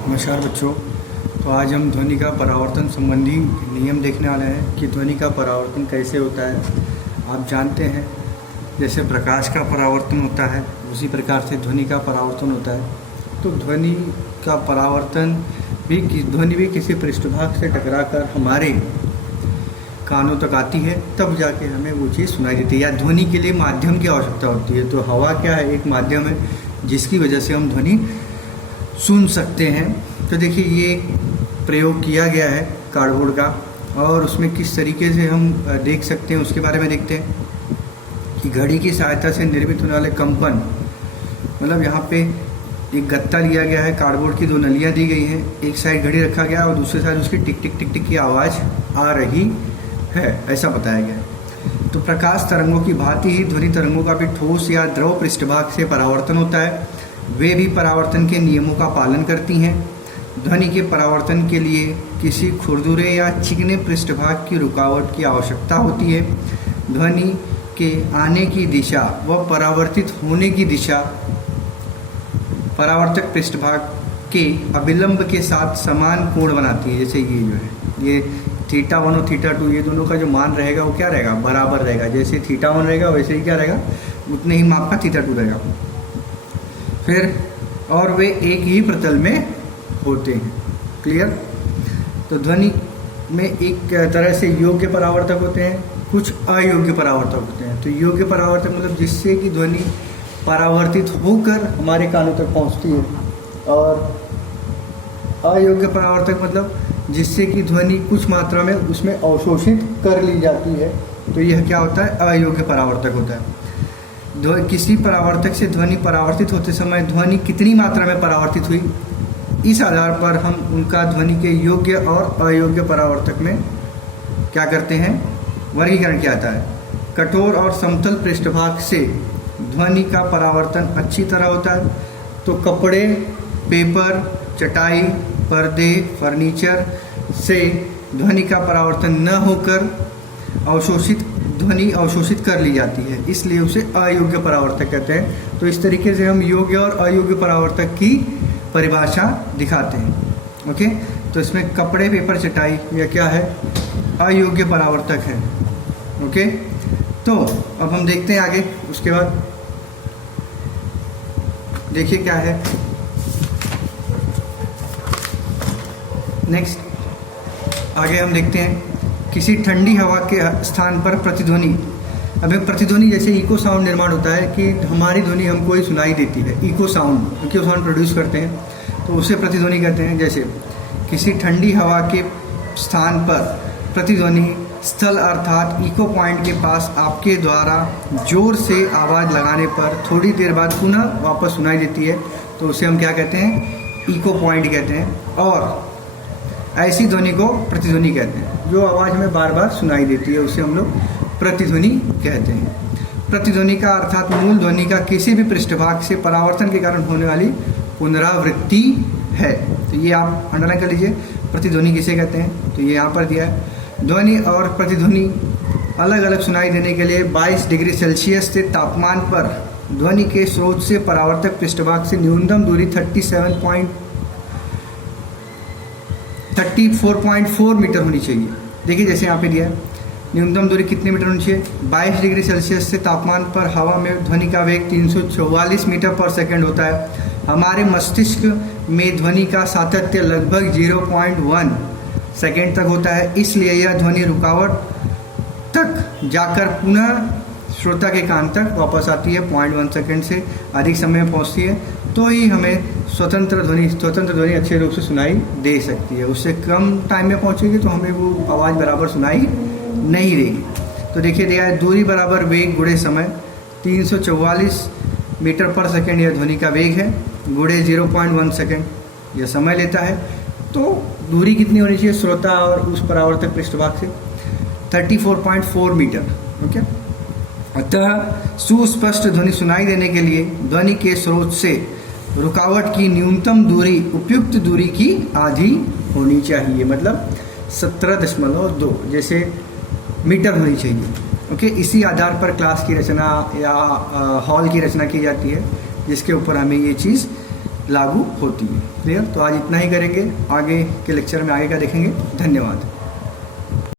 नमस्कार बच्चों। तो आज हम ध्वनि का परावर्तन संबंधी नियम देखने वाले हैं कि ध्वनि का परावर्तन कैसे होता है। आप जानते हैं जैसे प्रकाश का परावर्तन होता है उसी प्रकार से ध्वनि का परावर्तन होता है। तो ध्वनि का परावर्तन ध्वनि भी किसी पृष्ठभाग से टकराकर हमारे कानों तक आती है, तब जाके हमें वो चीज़ सुनाई देती है। या ध्वनि के लिए माध्यम की आवश्यकता होती है। तो हवा क्या है, एक माध्यम है जिसकी वजह से हम ध्वनि सुन सकते हैं। तो देखिए ये प्रयोग किया गया है कार्डबोर्ड का, और उसमें किस तरीके से हम देख सकते हैं उसके बारे में देखते हैं कि घड़ी की सहायता से निर्मित होने वाले कंपन, मतलब यहाँ पे एक गत्ता लिया गया है, कार्डबोर्ड की दो नलियाँ दी गई हैं, एक साइड घड़ी रखा गया और दूसरी साइड उसकी टिक टिक टिक टिक की आवाज़ आ रही है, ऐसा बताया गया है। तो प्रकाश तरंगों की भांति ही ध्वनि तरंगों का भी ठोस या द्रव पृष्ठभाग से परावर्तन होता है। वे भी परावर्तन के नियमों का पालन करती हैं। ध्वनि के परावर्तन के लिए किसी खुरदुरे या चिकने पृष्ठभाग की रुकावट की आवश्यकता होती है। ध्वनि के आने की दिशा व परावर्तित होने की दिशा परावर्तक पृष्ठभाग के अभिलंब के साथ समान कोण बनाती है। जैसे ये जो है, ये θ1 और θ2, ये दोनों का जो मान रहेगा वो क्या रहेगा, बराबर रहेगा। जैसे θ1 रहेगा वैसे ही क्या रहेगा, उतने ही माप का θ2 रहेगा। फिर और वे एक ही प्रतल में होते हैं। क्लियर। तो ध्वनि में एक तरह से योग्य परावर्तक होते हैं, कुछ अयोग्य परावर्तक होते हैं। तो योग्य परावर्तक मतलब जिससे कि ध्वनि परावर्तित होकर हमारे कानों तक पहुंचती है, और अयोग्य परावर्तक मतलब जिससे कि ध्वनि कुछ मात्रा में उसमें अवशोषित कर ली जाती है। तो यह क्या होता है, अयोग्य परावर्तक होता है। किसी परावर्तक से ध्वनि परावर्तित होते समय ध्वनि कितनी मात्रा में परावर्तित हुई, इस आधार पर हम उनका ध्वनि के योग्य और अयोग्य परावर्तक में क्या करते हैं, वर्गीकरण किया जाता है। कठोर और समतल पृष्ठभाग से ध्वनि का परावर्तन अच्छी तरह होता है। तो कपड़े, पेपर, चटाई, पर्दे, फर्नीचर से ध्वनि का परावर्तन न होकर ध्वनि अवशोषित कर ली जाती है, इसलिए उसे अयोग्य परावर्तक कहते हैं। तो इस तरीके से हम योग्य और अयोग्य परावर्तक की परिभाषा दिखाते हैं। ओके। तो इसमें कपड़े, पेपर, चटाई यह क्या है, अयोग्य परावर्तक है। ओके। तो अब हम देखते हैं आगे। उसके बाद देखिए क्या है नेक्स्ट। आगे हम देखते हैं किसी ठंडी हवा के स्थान पर प्रतिध्वनि। अब प्रतिध्वनि जैसे इको साउंड निर्माण होता है कि हमारी ध्वनि हमको ही सुनाई देती है, इको साउंड प्रोड्यूस करते हैं, तो उसे प्रतिध्वनि कहते हैं। जैसे किसी ठंडी हवा के स्थान पर प्रतिध्वनि स्थल अर्थात इको पॉइंट के पास आपके द्वारा जोर से आवाज़ लगाने पर थोड़ी देर बाद पुनः वापस सुनाई देती है, तो उसे हम क्या कहते हैं, इको पॉइंट कहते हैं। और ऐसी ध्वनि को प्रतिध्वनि कहते हैं। जो आवाज़ हमें बार बार सुनाई देती है उसे हम लोग प्रतिध्वनि कहते हैं। प्रतिध्वनि का अर्थात मूल ध्वनि का किसी भी पृष्ठभाग से परावर्तन के कारण होने वाली पुनरावृत्ति है। तो ये आप अंडरलाइन कर लीजिए, प्रतिध्वनि किसे कहते हैं। तो ये यहाँ पर दिया है। ध्वनि और प्रतिध्वनि अलग अलग सुनाई देने के लिए 22 डिग्री सेल्सियस से तापमान पर ध्वनि के स्रोत से परावर्तक पृष्ठभाग से न्यूनतम दूरी 34.4 मीटर होनी चाहिए। देखिए जैसे यहाँ पे दिया है, न्यूनतम दूरी कितने मीटर होनी चाहिए, 22 डिग्री सेल्सियस से तापमान पर हवा में ध्वनि का वेग 344 मीटर पर सेकंड होता है। हमारे मस्तिष्क में ध्वनि का सातत्य लगभग 0.1 सेकंड तक होता है, इसलिए यह ध्वनि रुकावट तक जाकर पुनः श्रोता के कान तक वापस आती है। 0.1 सेकंड से अधिक समय में पहुँचती है तो ही हमें स्वतंत्र ध्वनि अच्छे रूप से सुनाई दे सकती है। उससे कम टाइम में पहुंचेगी तो हमें वो आवाज़ बराबर सुनाई नहीं देगी। तो देखिए दिया है, दूरी बराबर वेग गुणे समय, 344 मीटर पर सेकंड यह ध्वनि का वेग है, गुणे 0.1 सेकंड यह समय लेता है। तो दूरी कितनी होनी चाहिए श्रोता और उस परावर्तक पृष्ठभाग से, 34.4 मीटर। ओके। अतः सुस्पष्ट ध्वनि सुनाई देने के लिए ध्वनि के स्रोत से रुकावट की न्यूनतम दूरी उपयुक्त दूरी की आधी होनी चाहिए, मतलब 17.2 जैसे मीटर होनी चाहिए। ओके। इसी आधार पर क्लास की रचना या हॉल की रचना की जाती है, जिसके ऊपर हमें ये चीज़ लागू होती है। क्लियर? तो आज इतना ही करेंगे, आगे के लेक्चर में आगे का देखेंगे। धन्यवाद।